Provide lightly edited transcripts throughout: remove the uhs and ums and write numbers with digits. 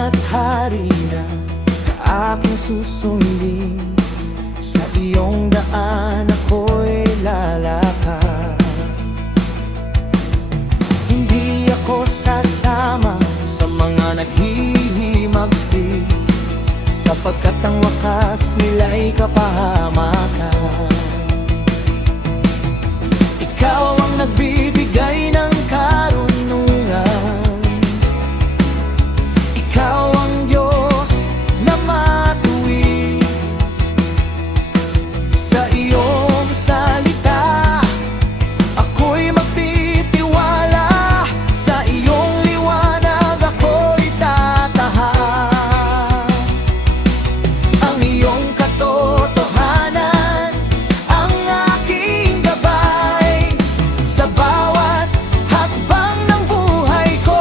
at hari na aking susundin. Sa iyong daan ako'y lalakad. Hindi ako sasama sa mga naghihimagsik, sapagkat ang wakas nila'y kapahamakan. Ikaw ang nagbibigay ng karunungan. Ikaw ang Diyos na matuwid. Sa iyong salita ako'y magtitiwala. Sa iyong liwanag ako'y tatahan. Ang iyong katotohanan ang aking gabay sa bawat hakbang ng buhay ko.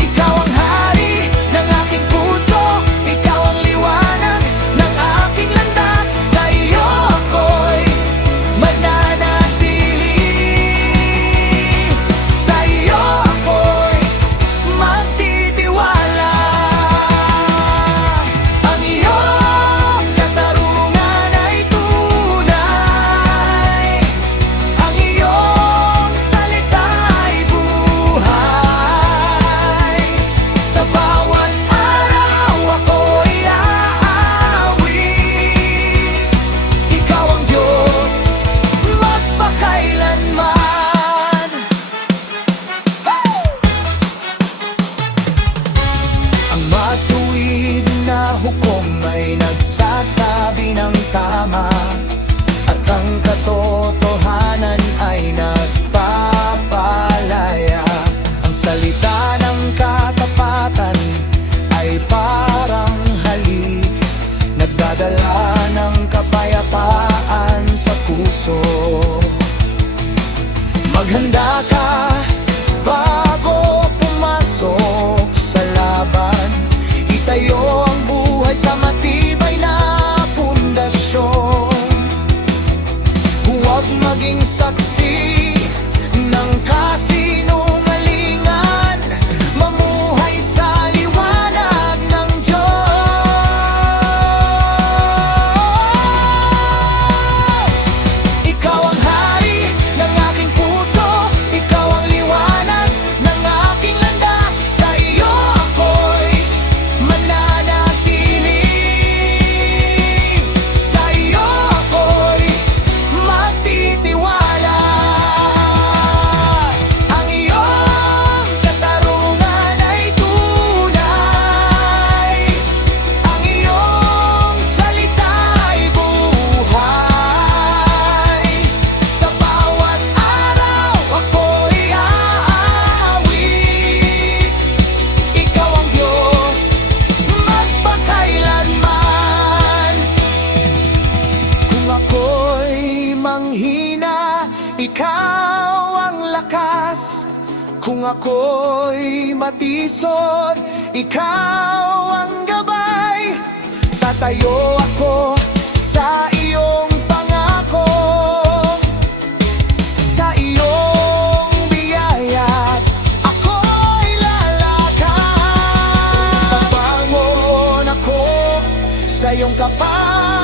Ikaw ang hari ng aking puso, ikaw ang liwanag ng aking landas. Sa iyo ako'y mananatili, sa iyo ako'y magtitiwala. Ang iyong katarungan ay tunay, ang iyong salita ay buhay. Sa bawat araw ako'y aawit. Ikaw ang Diyos magpakailanman. Ang matuwid na hukom ay nagsasabi ng tama, at ang katotohanan ay nagpapalaya. Ang salita ng katapatan ay parang halik, nagdadala ng kapayapaan sa puso. Maghanda ka bago pumasok sa laban. Itayo ang buhay sa matibay na pundasyon. Huwag maging saksi ng kasinungalingan. Mamuhay sa liwanag ng Diyos. Ikaw ang hari ng aking puso, ikaw ang liwanag ng aking landas. Sa iyo ako'y mananatili, sa iyo ako'y magtitiwala. Ang iyong katarungan ay tunay, ang iyong salita ay buhay. Sa bawat araw ako'y aawit. Ikaw ang Diyos magpakailanman. Kung ako'y manghina, ikaw ang lakas. Kung ako'y matisod, ikaw ang gabay. Tatayo ako sa iyong pangako, sa iyong biyaya ako'y lalakad. Pabangon ako sa iyong kapal